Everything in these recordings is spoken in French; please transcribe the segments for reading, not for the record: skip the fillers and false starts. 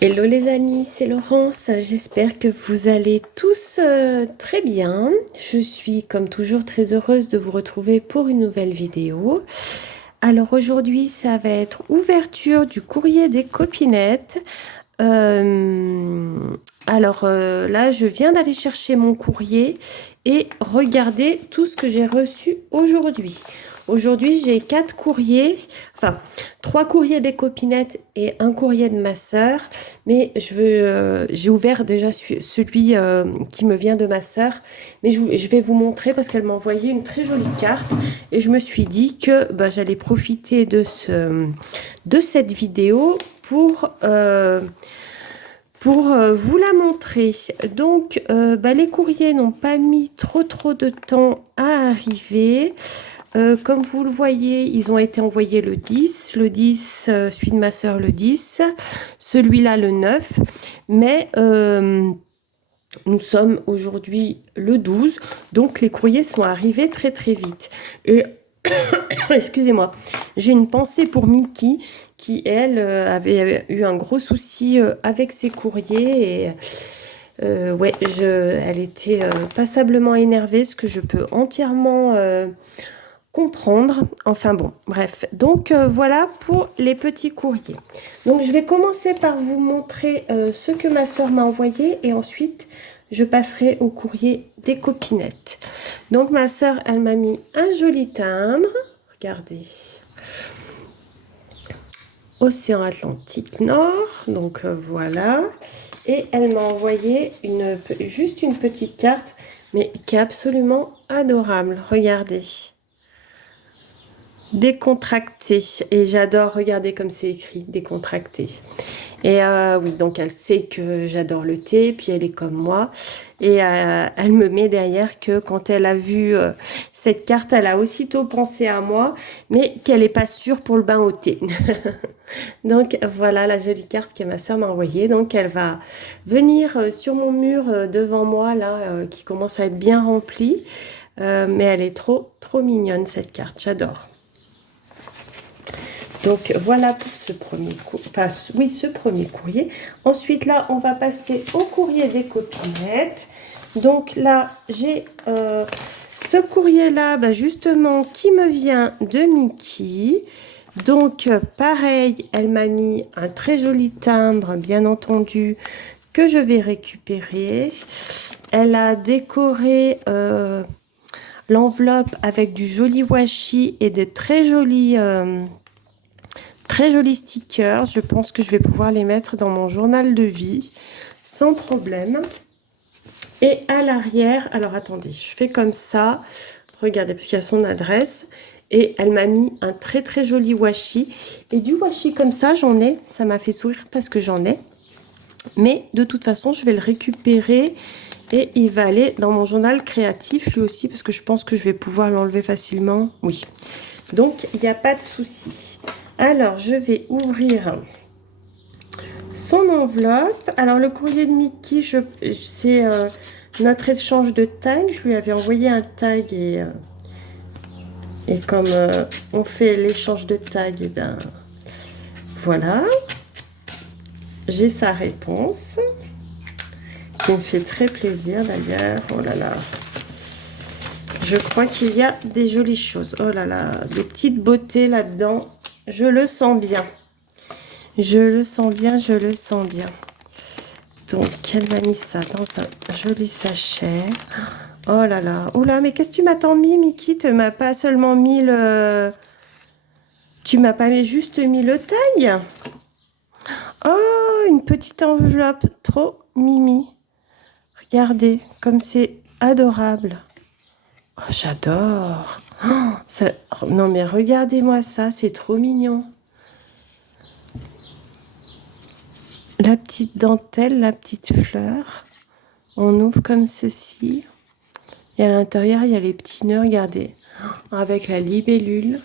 Hello les amis, c'est Laurence. J'espère que vous allez tous très bien. Je suis comme toujours très heureuse de vous retrouver pour une nouvelle vidéo. Alors aujourd'hui, ça va être ouverture du courrier des copinettes. Euh, là, je viens d'aller chercher mon courrier et regarder tout ce que j'ai reçu aujourd'hui. Aujourd'hui, j'ai 4 courriers, enfin 3 courriers des copinettes et un courrier de ma sœur. Mais j'ai ouvert déjà celui qui me vient de ma sœur. Mais je vais vous montrer parce qu'elle m'a envoyé une très jolie carte. Et je me suis dit que j'allais profiter de cette vidéo pour vous la montrer. Donc, les courriers n'ont pas mis trop de temps à arriver. Comme vous le voyez, ils ont été envoyés le 10. Le 10, celui de ma sœur le 10. Celui-là le 9. Mais nous sommes aujourd'hui le 12. Donc, les courriers sont arrivés très vite. Et excusez-moi, j'ai une pensée pour Mickey qui, elle, avait eu un gros souci avec ses courriers et ouais, elle était passablement énervée, ce que je peux entièrement comprendre. Enfin bon, bref. Donc voilà pour les petits courriers. Donc je vais commencer par vous montrer ce que ma soeur m'a envoyé et ensuite je passerai au courrier des copinettes. Donc ma soeur, elle m'a mis un joli timbre. Regardez. Océan Atlantique Nord. Donc voilà. Et elle m'a envoyé juste une petite carte, mais qui est absolument adorable. Regardez. Décontracté. Et j'adore regarder comme c'est écrit, décontracté. Et oui, donc elle sait que j'adore le thé, puis elle est comme moi. Et elle me met derrière que quand elle a vu cette carte, elle a aussitôt pensé à moi, mais qu'elle n'est pas sûre pour le bain au thé. Donc voilà la jolie carte que ma soeur m'a envoyée. Donc elle va venir sur mon mur devant moi, là, qui commence à être bien rempli. Mais elle est trop mignonne cette carte, j'adore. Donc voilà pour ce premier courrier. Ensuite là, on va passer au courrier des copinettes. Donc là, j'ai ce courrier-là, justement, qui me vient de Mickey. Donc pareil, elle m'a mis un très joli timbre, bien entendu, que je vais récupérer. Elle a décoré l'enveloppe avec du joli washi et des très jolis stickers. Je pense que je vais pouvoir les mettre dans mon journal de vie sans problème. Et à l'arrière, alors attendez, je fais comme ça. Regardez, parce qu'il y a son adresse. Et elle m'a mis un très joli washi. Et du washi comme ça, j'en ai. Ça m'a fait sourire parce que j'en ai. Mais de toute façon, je vais le récupérer. Et il va aller dans mon journal créatif, lui aussi, parce que je pense que je vais pouvoir l'enlever facilement. Oui. Donc, il n'y a pas de souci. Alors, je vais ouvrir son enveloppe. Alors, le courrier de Mickey, c'est notre échange de tags. Je lui avais envoyé un tag et comme on fait l'échange de tags, et bien voilà. J'ai sa réponse. Qui me fait très plaisir d'ailleurs. Oh là là. Je crois qu'il y a des jolies choses. Oh là là, des petites beautés là-dedans. Je le sens bien. Je le sens bien, je le sens bien. Donc, elle m'a mis ça dans un joli sachet. Oh là là. Oh là, mais qu'est-ce que tu m'as tant mis, Mickey? Tu m'as pas seulement mis le... Tu m'as pas juste mis le taille? Oh, une petite enveloppe. Trop mimi. Regardez, comme c'est adorable. Oh, j'adore. Oh, ça... Non, mais regardez-moi ça, c'est trop mignon. La petite dentelle, la petite fleur. On ouvre comme ceci. Et à l'intérieur, il y a les petits nœuds, regardez. Avec la libellule.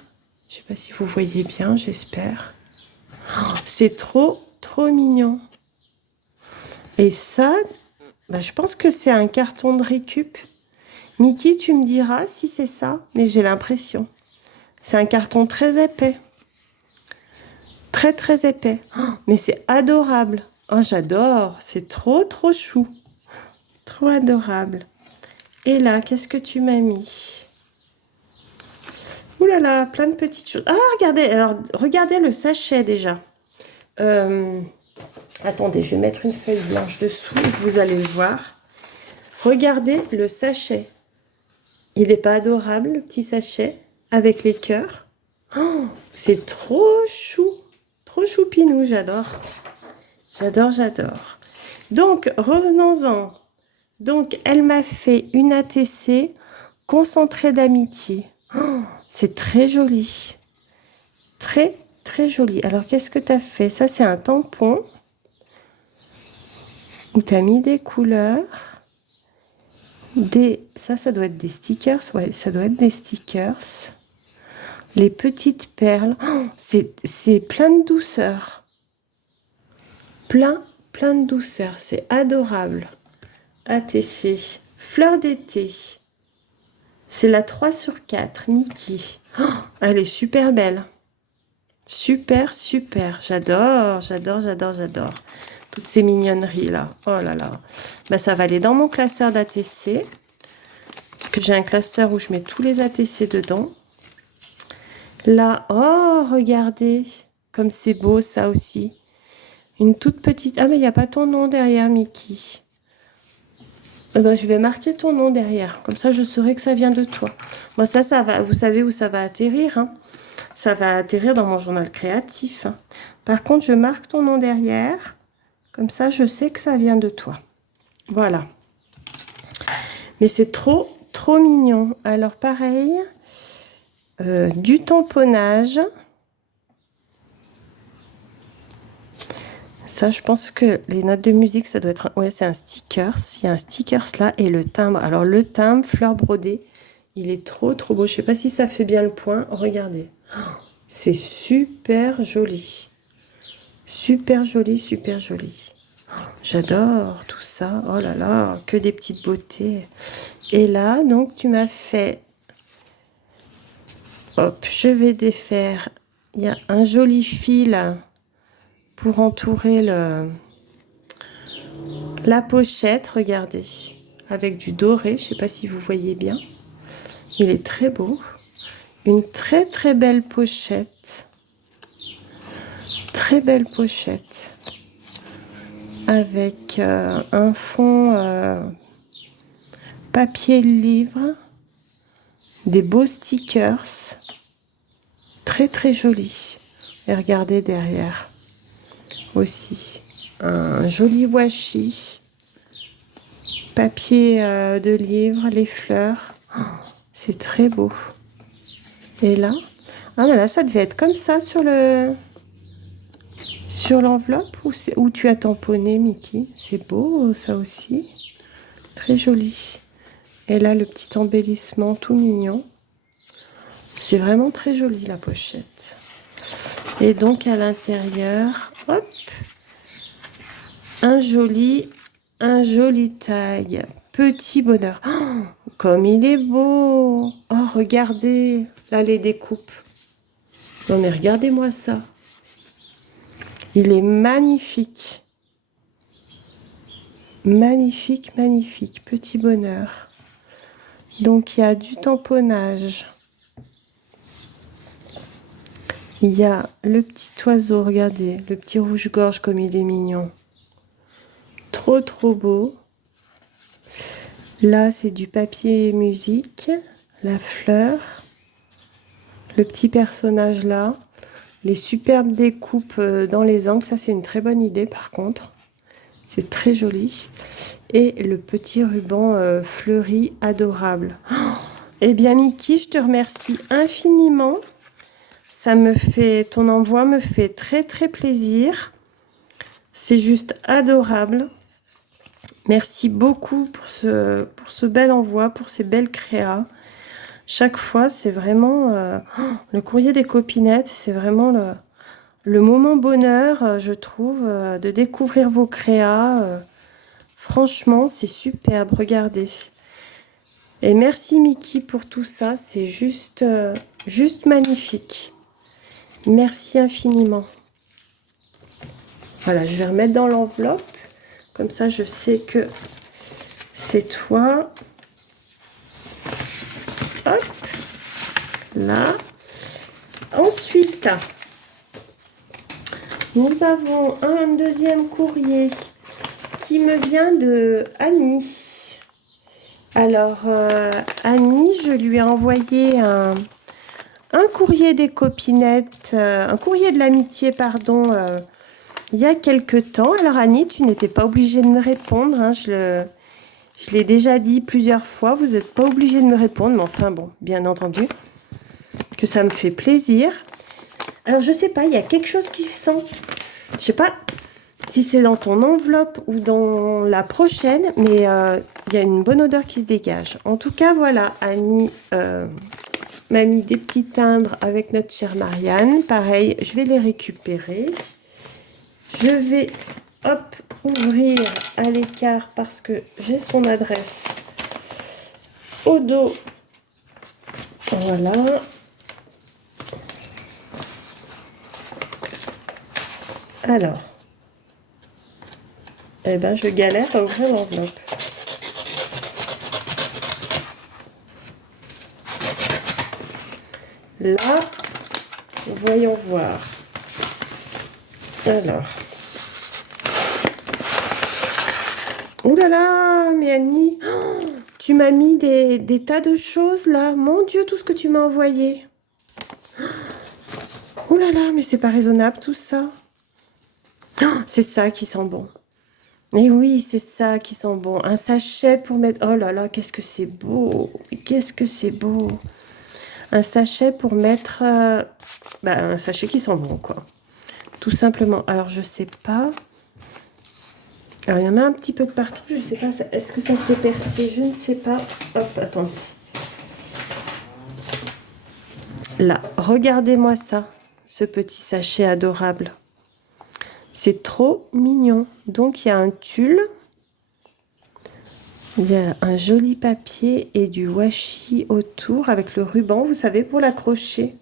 Je ne sais pas si vous voyez bien, j'espère. Oh, c'est trop mignon. Et ça, je pense que c'est un carton de récup. Mickey, tu me diras si c'est ça, mais j'ai l'impression. C'est un carton très épais. Très épais. Oh, mais c'est adorable. Oh, j'adore. C'est trop, trop chou. Trop adorable. Et là, qu'est-ce que tu m'as mis? Ouh là là, plein de petites choses. Ah, regardez. Alors, regardez le sachet déjà. Attendez, je vais mettre une feuille blanche dessous. Vous allez le voir. Regardez le sachet. Il n'est pas adorable, le petit sachet, avec les cœurs. Oh, c'est trop chou. Trop choupinou, j'adore. J'adore, j'adore. Donc, revenons-en. Donc, elle m'a fait une ATC concentrée d'amitié. Oh, c'est très joli. Très, très joli. Alors, qu'est-ce que tu as fait? Ça, c'est un tampon où tu as mis des couleurs. Ça doit être des stickers. Ouais, ça doit être des stickers. Les petites perles. Oh, c'est plein de douceur. Plein de douceur. C'est adorable. ATC. Fleur d'été. C'est la 3 sur 4. Mickey. Oh, elle est super belle. Super, super. J'adore, j'adore, j'adore, j'adore. Toutes ces mignonneries là. Oh là là. Bah, ça va aller dans mon classeur d'ATC. Parce que j'ai un classeur où je mets tous les ATC dedans. Là, oh, regardez. Comme c'est beau ça aussi. Une toute petite... Ah, mais il n'y a pas ton nom derrière, Mickey. Eh ben, je vais marquer ton nom derrière. Comme ça, je saurai que ça vient de toi. Bon, ça va. Vous savez où ça va atterrir, hein? Ça va atterrir dans mon journal créatif, hein. Par contre, je marque ton nom derrière. Comme ça, je sais que ça vient de toi. Voilà. Mais c'est trop, trop mignon. Alors, pareil, du tamponnage. Ça, je pense que les notes de musique, ça doit être... Ouais, c'est un stickers. Il y a un stickers là et le timbre. Alors, le timbre, fleur brodée, il est trop, trop beau. Je ne sais pas si ça fait bien le point. Regardez. C'est super joli. Super joli, super joli. J'adore tout ça. Oh là là, que des petites beautés. Et là, donc, tu m'as fait... Hop, je vais défaire. Il y a un joli fil pour entourer la pochette. Regardez. Avec du doré. Je ne sais pas si vous voyez bien. Il est très beau. Une très, très belle pochette. Très belle pochette. Avec un fond papier livre, des beaux stickers, très très jolis. Et regardez derrière aussi un joli washi, papier de livre, les fleurs. Oh, c'est très beau. Et là, ah là, ça devait être comme ça sur l'enveloppe où tu as tamponné, Mickey. C'est beau ça aussi. Très joli. Et là, le petit embellissement tout mignon. C'est vraiment très joli, la pochette. Et donc, à l'intérieur, hop, un joli tag. Petit bonheur. Oh, comme il est beau. Oh, regardez. Là, les découpes. Non, mais regardez-moi ça. Il est magnifique. Magnifique, magnifique. Petit bonheur. Donc, il y a du tamponnage. Il y a le petit oiseau, regardez. Le petit rouge-gorge comme il est mignon. Trop, trop beau. Là, c'est du papier musique. La fleur. Le petit personnage là. Les superbes découpes dans les angles. Ça, c'est une très bonne idée par contre. C'est très joli. Et le petit ruban fleuri adorable. Oh, eh bien, Mickey, je te remercie infiniment. Ton envoi me fait très, très plaisir. C'est juste adorable. Merci beaucoup pour ce bel envoi, pour ces belles créas. Chaque fois, c'est vraiment le courrier des copinettes. C'est vraiment le moment bonheur, je trouve, de découvrir vos créas. Franchement, c'est superbe. Regardez. Et merci Mickey pour tout ça. C'est juste magnifique. Merci infiniment. Voilà, je vais remettre dans l'enveloppe. Comme ça, je sais que c'est toi. Hop, là. Ensuite, nous avons un deuxième courrier qui me vient de Annie. Alors, Annie, je lui ai envoyé un courrier des copinettes, un courrier de l'amitié, pardon, il y a quelque temps. Alors, Annie, tu n'étais pas obligée de me répondre, hein, je l'ai déjà dit plusieurs fois, vous n'êtes pas obligée de me répondre, mais enfin, bon, bien entendu, que ça me fait plaisir. Alors, je sais pas, il y a quelque chose qui sent. Je sais pas si c'est dans ton enveloppe ou dans la prochaine, mais il y a une bonne odeur qui se dégage. En tout cas, voilà, Annie m'a mis des petits timbres avec notre chère Marianne. Pareil, je vais les récupérer. Je vais, hop, ouvrir à l'écart parce que j'ai son adresse au dos. Voilà. Alors, eh ben, je galère à ouvrir l'enveloppe. Là, voyons voir. Alors. Ouh là là, mais Annie, oh, tu m'as mis des tas de choses là. Mon Dieu, tout ce que tu m'as envoyé. Ouh là là, mais c'est pas raisonnable tout ça. Oh, c'est ça qui sent bon. Mais oui, c'est ça qui sent bon. Un sachet pour mettre... Oh là là, qu'est-ce que c'est beau. Qu'est-ce que c'est beau. Un sachet pour mettre... un sachet qui sent bon, quoi. Tout simplement. Alors, je sais pas. Alors, il y en a un petit peu de partout. Je sais pas. Est-ce que ça s'est percé? Je ne sais pas. Hop, attendez. Là, regardez-moi ça. Ce petit sachet adorable. C'est trop mignon. Donc, il y a un tulle. Il y a un joli papier et du washi autour avec le ruban, vous savez, pour l'accrocher.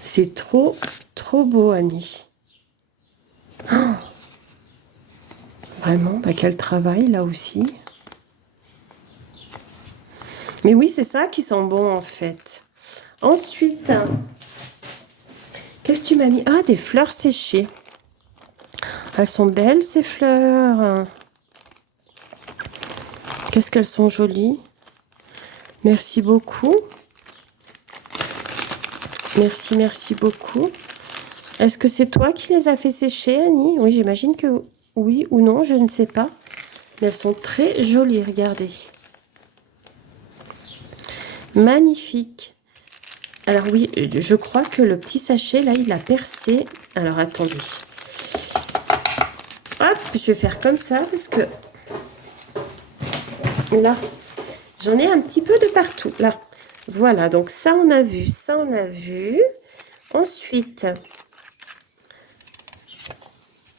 C'est trop, trop beau, Annie. Oh, vraiment, quel travail, là aussi. Mais oui, c'est ça qui sent bon, en fait. Ensuite, qu'est-ce que tu m'as mis? Ah, des fleurs séchées. Elles sont belles, ces fleurs. Qu'est-ce qu'elles sont jolies. Merci beaucoup. Merci, merci beaucoup. Est-ce que c'est toi qui les as fait sécher, Annie? Oui, j'imagine que oui ou non, je ne sais pas. Mais elles sont très jolies, regardez. Magnifique. Alors oui, je crois que le petit sachet, là, il a percé. Alors, attendez. Hop, je vais faire comme ça parce que... Là, j'en ai un petit peu de partout. Là, voilà. Donc, ça, on a vu. Ça, on a vu. Ensuite...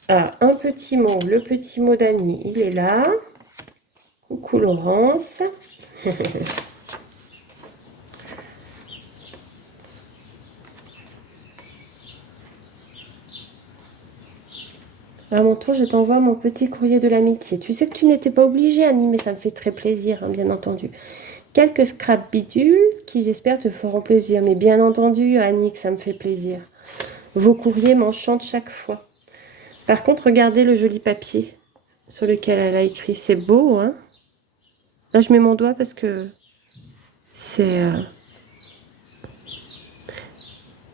Ah, un petit mot. Le petit mot d'Annie, il est là. Coucou Laurence. À mon tour, je t'envoie mon petit courrier de l'amitié. Tu sais que tu n'étais pas obligée, Annie, mais ça me fait très plaisir, hein, bien entendu. Quelques scrap bidules qui, j'espère, te feront plaisir. Mais bien entendu, Annie, que ça me fait plaisir. Vos courriers m'enchantent chaque fois. Par contre, regardez le joli papier sur lequel elle a écrit. C'est beau, hein? Là, je mets mon doigt parce que c'est...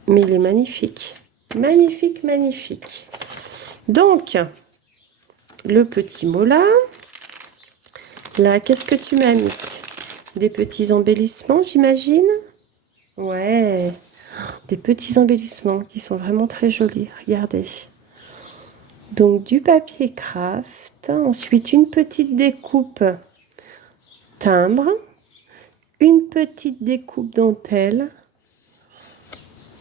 Mais il est magnifique. Magnifique, magnifique. Donc, le petit mot là. Là, qu'est-ce que tu m'as mis? Des petits embellissements, j'imagine? Ouais. Des petits embellissements qui sont vraiment très jolis. Regardez. Donc, du papier craft. Ensuite, une petite découpe timbre. Une petite découpe dentelle.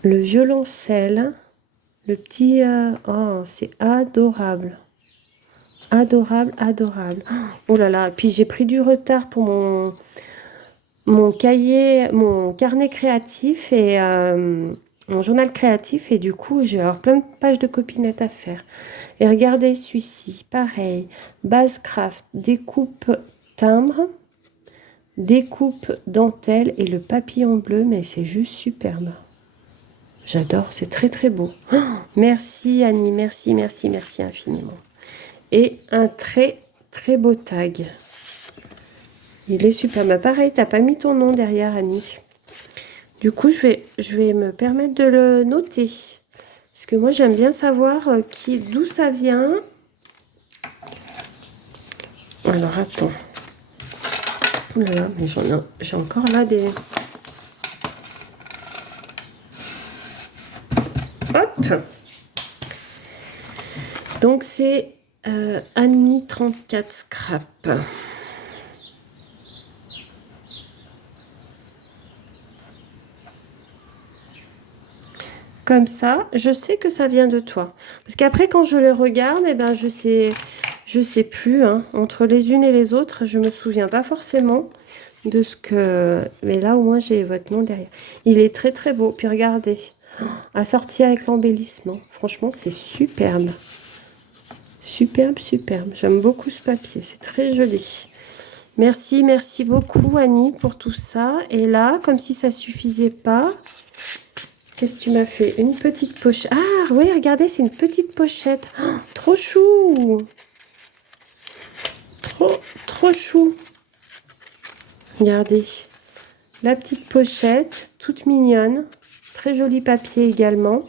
Le violoncelle. Le petit... oh, c'est adorable. Adorable, adorable. Oh là là. Puis, j'ai pris du retard pour mon cahier, mon carnet créatif. Et mon journal créatif et du coup, je vais avoir plein de pages de copinettes à faire. Et regardez celui-ci, pareil, base craft, découpe timbre, découpe dentelle et le papillon bleu, mais c'est juste superbe. J'adore, c'est très très beau. Oh, merci Annie, merci, merci, merci infiniment. Et un très très beau tag. Il est super. Mais pareil, t'as pas mis ton nom derrière Annie. Du coup, je vais me permettre de le noter. Parce que moi, j'aime bien savoir d'où ça vient. Alors, attends. Oh là là, mais j'ai encore là des... Hop. Donc, c'est Annie 34 Scrap. Comme ça, je sais que ça vient de toi. Parce qu'après, quand je le regarde, eh ben, je sais plus. Hein. Entre les unes et les autres, je me souviens pas forcément de ce que... Mais là, au moins, j'ai votre nom derrière. Il est très, très beau. Puis regardez, assorti avec l'embellissement. Franchement, c'est superbe. Superbe, superbe. J'aime beaucoup ce papier. C'est très joli. Merci, merci beaucoup, Annie, pour tout ça. Et là, comme si ça suffisait pas... Qu'est-ce que tu m'as fait? Une petite pochette. Ah, oui, regardez, c'est une petite pochette. Oh, trop chou! Trop chou. Regardez. La petite pochette, toute mignonne. Très joli papier également.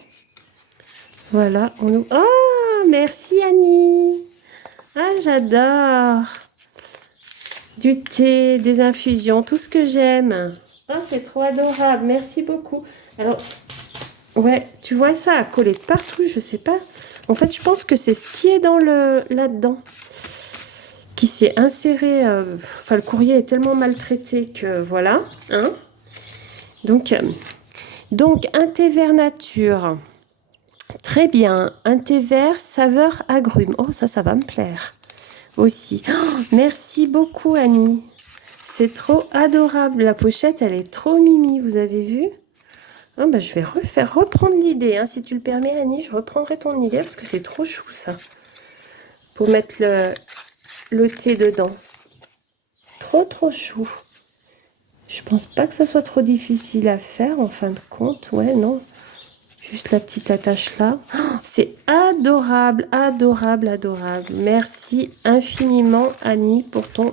Voilà. Oh, merci Annie. Ah, j'adore. Du thé, des infusions, tout ce que j'aime. Ah, c'est trop adorable. Merci beaucoup. Alors... Ouais, tu vois, ça a collé de partout, je sais pas. En fait, je pense que c'est ce qui est dans là-dedans qui s'est inséré. Enfin, le courrier est tellement maltraité que voilà. Hein. Donc, un thé vert nature. Très bien. Un thé vert saveur agrumes. Oh, ça va me plaire aussi. Oh, merci beaucoup, Annie. C'est trop adorable. La pochette, elle est trop mimi, vous avez vu? Ah bah, je vais reprendre l'idée. Hein. Si tu le permets, Annie, je reprendrai ton idée parce que c'est trop chou, ça. Pour mettre le thé dedans. Trop chou. Je pense pas que ça soit trop difficile à faire, en fin de compte. Ouais, non. Juste la petite attache là. Oh, c'est adorable, adorable, adorable. Merci infiniment, Annie, pour ton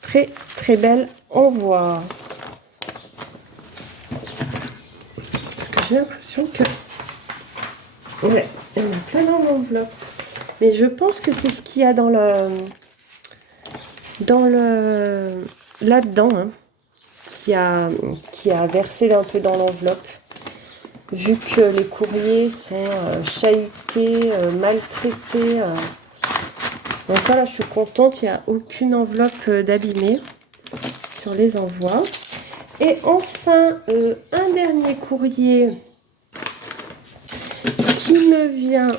très, très bel envoi. J'ai l'impression que... Ouais, il y en a plein dans l'enveloppe. Mais je pense que c'est ce qu'il y a dans le... Là-dedans, hein, qui a versé un peu dans l'enveloppe. Vu que les courriers sont chahutés, maltraités. Donc voilà, je suis contente. Il n'y a aucune enveloppe d'abîmée sur les envois. Et enfin, un dernier courrier qui me vient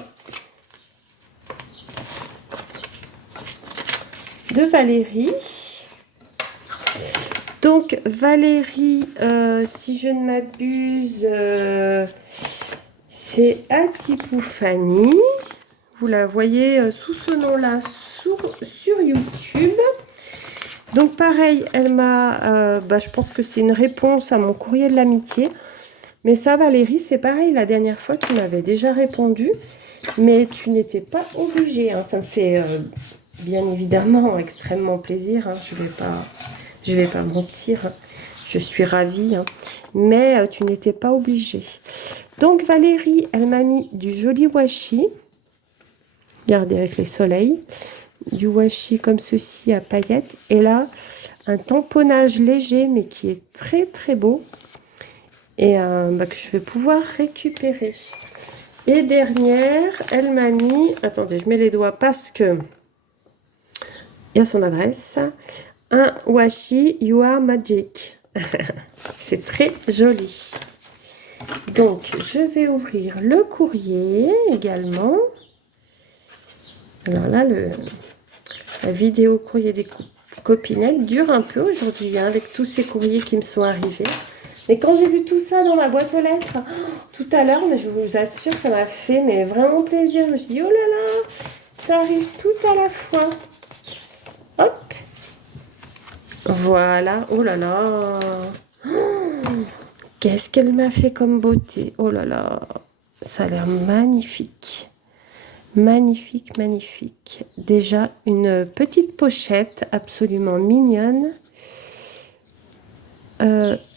de Valérie. Donc Valérie, si je ne m'abuse, c'est Atipoufani. Vous la voyez sous ce nom-là sur YouTube. Donc pareil, elle m'a, je pense que c'est une réponse à mon courrier de l'amitié. Mais ça, Valérie, c'est pareil. La dernière fois, tu m'avais déjà répondu, mais tu n'étais pas obligée. Hein. Ça me fait bien évidemment extrêmement plaisir. Hein. Je vais pas mentir. Hein. Je suis ravie, hein. Mais tu n'étais pas obligée. Donc Valérie, elle m'a mis du joli washi. Regardez avec les soleils. Du washi comme ceci à paillettes. Et là, un tamponnage léger, mais qui est très très beau. Et que je vais pouvoir récupérer. Et dernière, elle m'a mis... Attendez, je mets les doigts parce que... Il y a son adresse. Un washi, you are magic. C'est très joli. Donc, je vais ouvrir le courrier également. Alors là, la vidéo courrier des copinettes dure un peu aujourd'hui, hein, avec tous ces courriers qui me sont arrivés. Mais quand j'ai vu tout ça dans ma boîte aux lettres, tout à l'heure, mais je vous assure, ça m'a fait mais vraiment plaisir. Je me suis dit, oh là là, ça arrive tout à la fois. Hop. Voilà. Oh là là. Qu'est-ce qu'elle m'a fait comme beauté. Oh là là. Ça a l'air magnifique. Magnifique, magnifique. Déjà, une petite pochette absolument mignonne.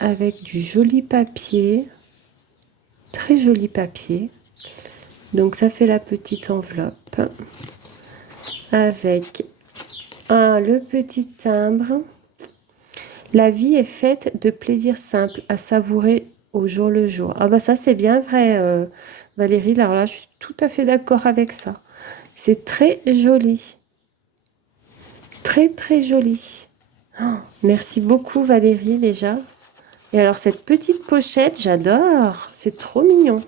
Avec du joli papier. Très joli papier. Donc, ça fait la petite enveloppe. Avec le petit timbre. La vie est faite de plaisirs simples à savourer au jour le jour. Ah bah ça, c'est bien vrai, Valérie. Alors là, je suis tout à fait d'accord avec ça. C'est très joli. Très, très joli. Oh, merci beaucoup, Valérie, déjà. Et alors, cette petite pochette, j'adore. C'est trop mignon.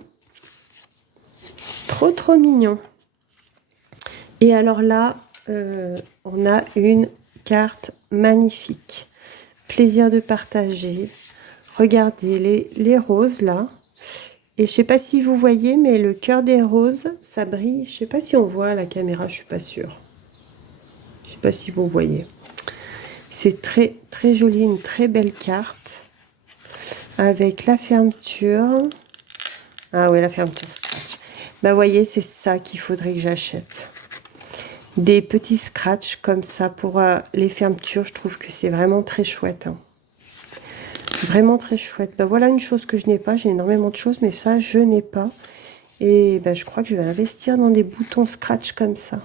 Trop, trop mignon. Et alors là, on a une carte magnifique. Plaisir de partager. Regardez les roses, là. Et je sais pas si vous voyez, mais le cœur des roses, ça brille. Je sais pas si on voit à la caméra, je suis pas sûre. Je sais pas si vous voyez. C'est très, très joli, une très belle carte. Avec la fermeture. Ah oui, la fermeture scratch. Bah, vous voyez, c'est ça qu'il faudrait que j'achète. Des petits scratchs comme ça pour les fermetures. Je trouve que c'est vraiment très chouette. Hein. Vraiment très chouette. Bah, voilà une chose que je n'ai pas. J'ai énormément de choses, mais ça, je n'ai pas. Et bah, je crois que je vais investir dans des boutons scratch comme ça.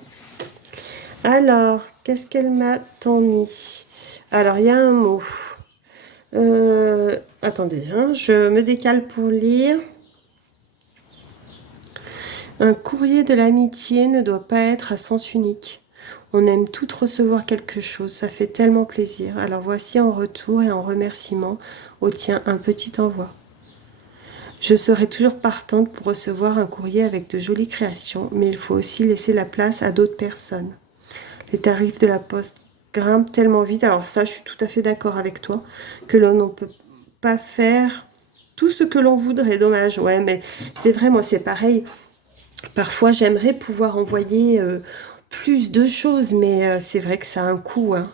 Alors, qu'est-ce qu'elle m'a tant mis? Alors, il y a un mot. Attendez, hein, je me décale pour lire. Un courrier de l'amitié ne doit pas être à sens unique. On aime toutes recevoir quelque chose, ça fait tellement plaisir. Alors voici en retour et en remerciement au tien un petit envoi. Je serai toujours partante pour recevoir un courrier avec de jolies créations, mais il faut aussi laisser la place à d'autres personnes. Les tarifs de la poste grimpent tellement vite, alors ça je suis tout à fait d'accord avec toi, que l'on ne peut pas faire tout ce que l'on voudrait, dommage. Ouais, mais c'est vrai, moi c'est pareil. Parfois, j'aimerais pouvoir envoyer plus de choses, mais c'est vrai que ça a un coût. Hein.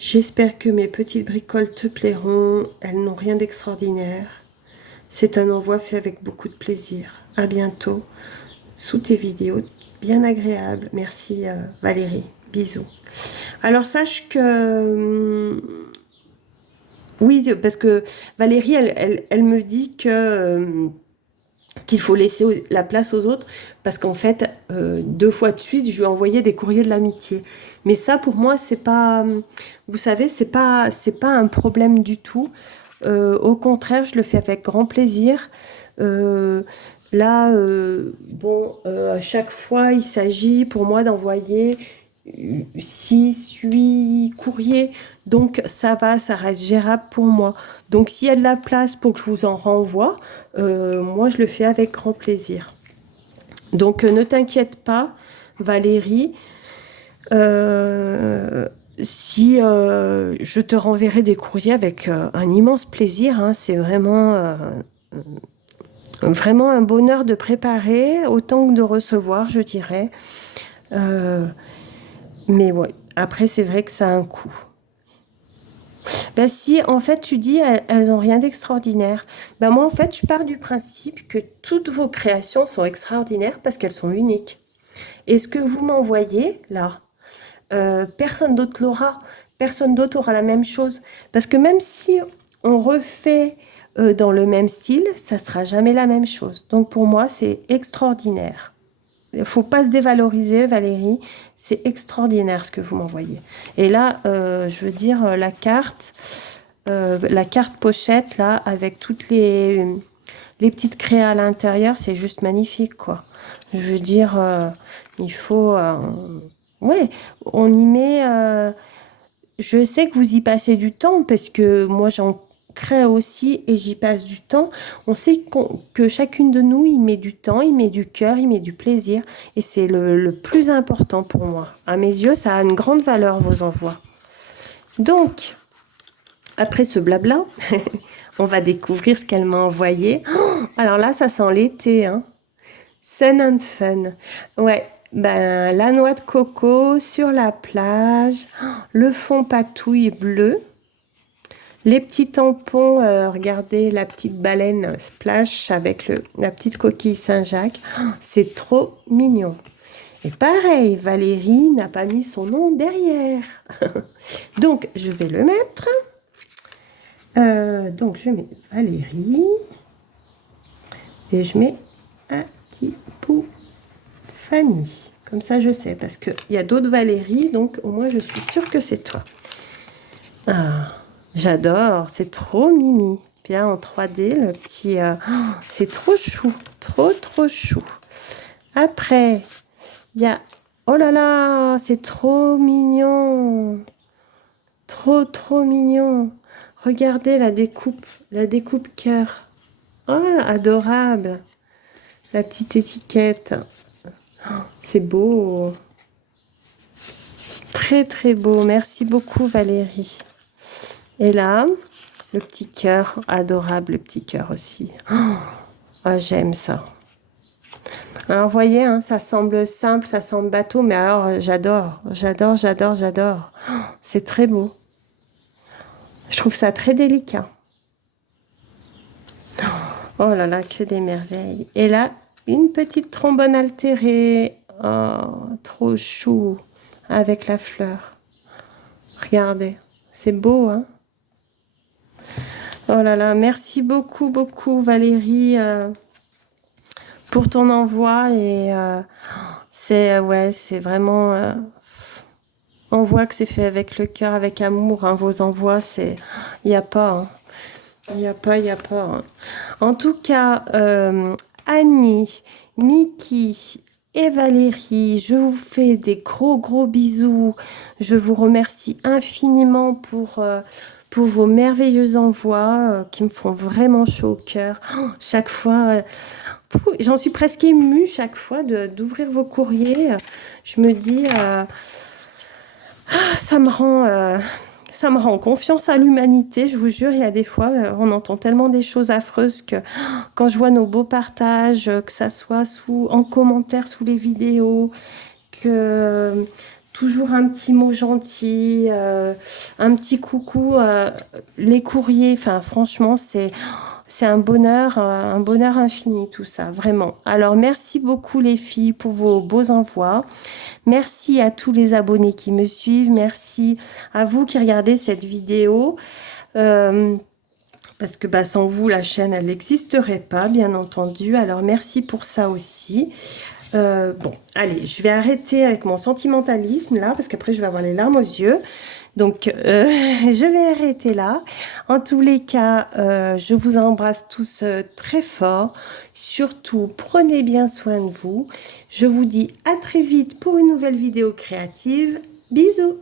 J'espère que mes petites bricoles te plairont. Elles n'ont rien d'extraordinaire. C'est un envoi fait avec beaucoup de plaisir. À bientôt. Sous tes vidéos bien agréables. Merci Valérie. Bisous. Alors, sache que... oui, parce que Valérie, elle me dit que... qu'il faut laisser la place aux autres, parce qu'en fait, 2 fois de suite, je lui ai envoyé des courriers de l'amitié. Mais ça, pour moi, c'est pas, vous savez, c'est pas un problème du tout. Au contraire, je le fais avec grand plaisir. Là, bon, à chaque fois, il s'agit pour moi d'envoyer 6, 8 courriers. Donc, ça va, ça reste gérable pour moi. Donc, s'il y a de la place pour que je vous en renvoie, moi, je le fais avec grand plaisir. Donc, ne t'inquiète pas, Valérie. Si je te renverrai des courriers avec un immense plaisir, hein, c'est vraiment, vraiment un bonheur de préparer, autant que de recevoir, je dirais. Mais ouais, après, c'est vrai que ça a un coût. Ben si, en fait, tu dis, elles n'ont rien d'extraordinaire. Ben moi, en fait, je pars du principe que toutes vos créations sont extraordinaires parce qu'elles sont uniques. Et ce que vous m'envoyez, là, personne d'autre l'aura. Personne d'autre aura la même chose. Parce que même si on refait dans le même style, ça ne sera jamais la même chose. Donc pour moi, c'est extraordinaire. Il ne faut pas se dévaloriser, Valérie. C'est extraordinaire ce que vous m'envoyez. Et là, je veux dire, la carte pochette, là, avec toutes les petites créas à l'intérieur, c'est juste magnifique, quoi. Je veux dire, il faut... ouais, on y met... je sais que vous y passez du temps, parce que moi, j'en crée aussi et j'y passe du temps. On sait que chacune de nous, il met du temps, il met du cœur, il met du plaisir. Et c'est le plus important pour moi. À mes yeux, ça a une grande valeur, vos envois. Donc, après ce blabla, On va découvrir ce qu'elle m'a envoyé. Oh, alors là, ça sent l'été, hein. Sun and Fun. Ouais, ben, la noix de coco sur la plage, le fond patouille bleu, les petits tampons, regardez la petite baleine splash avec la petite coquille Saint-Jacques. Oh, c'est trop mignon. Et pareil, Valérie n'a pas mis son nom derrière. Donc, je vais le mettre. Donc, je mets Valérie. Et je mets un petit pou Fanny. Comme ça, je sais. Parce qu'il y a d'autres Valérie. Donc, au moins, je suis sûre que c'est toi. Ah, j'adore. C'est trop mimi. Puis là, en 3D, le petit... c'est trop chou. Trop, trop chou. Après, il y a... Oh là là, c'est trop mignon. Trop, trop mignon. Regardez la découpe cœur. Oh, adorable. La petite étiquette. Oh, c'est beau. Très, très beau. Merci beaucoup, Valérie. Et là, le petit cœur. Adorable, le petit cœur aussi. Oh, j'aime ça. Alors, vous voyez, hein, ça semble simple, ça semble bateau, mais alors, j'adore. J'adore, j'adore, j'adore. Oh, c'est très beau. Je trouve ça très délicat. Oh là là, que des merveilles. Et là, une petite trombone altérée. Oh, trop chou. Avec la fleur. Regardez. C'est beau, hein? Oh là là, merci beaucoup, beaucoup, Valérie, pour ton envoi. Et ouais, c'est vraiment... on voit que c'est fait avec le cœur, avec amour, hein, vos envois. Il n'y a pas... Hein. Il n'y a pas, il n'y a pas. Hein. En tout cas, Annie, Mickey et Valérie, je vous fais des gros, gros bisous. Je vous remercie infiniment pour vos merveilleux envois qui me font vraiment chaud au cœur. Oh, chaque fois, j'en suis presque émue chaque fois d'ouvrir vos courriers. Je me dis, ça me rend... ça me rend confiance à l'humanité, je vous jure, il y a des fois, on entend tellement des choses affreuses que quand je vois nos beaux partages, que ça soit en commentaire sous les vidéos, que toujours un petit mot gentil, un petit coucou, les courriers, enfin franchement, c'est un bonheur infini tout ça, vraiment. Alors merci beaucoup les filles pour vos beaux envois. Merci à tous les abonnés qui me suivent. Merci à vous qui regardez cette vidéo. Parce que sans vous, la chaîne, elle n'existerait pas, bien entendu. Alors merci pour ça aussi. Bon, allez, je vais arrêter avec mon sentimentalisme là, parce qu'après je vais avoir les larmes aux yeux. Donc, je vais arrêter là. En tous les cas, je vous embrasse tous très fort. Surtout, prenez bien soin de vous. Je vous dis à très vite pour une nouvelle vidéo créative. Bisous!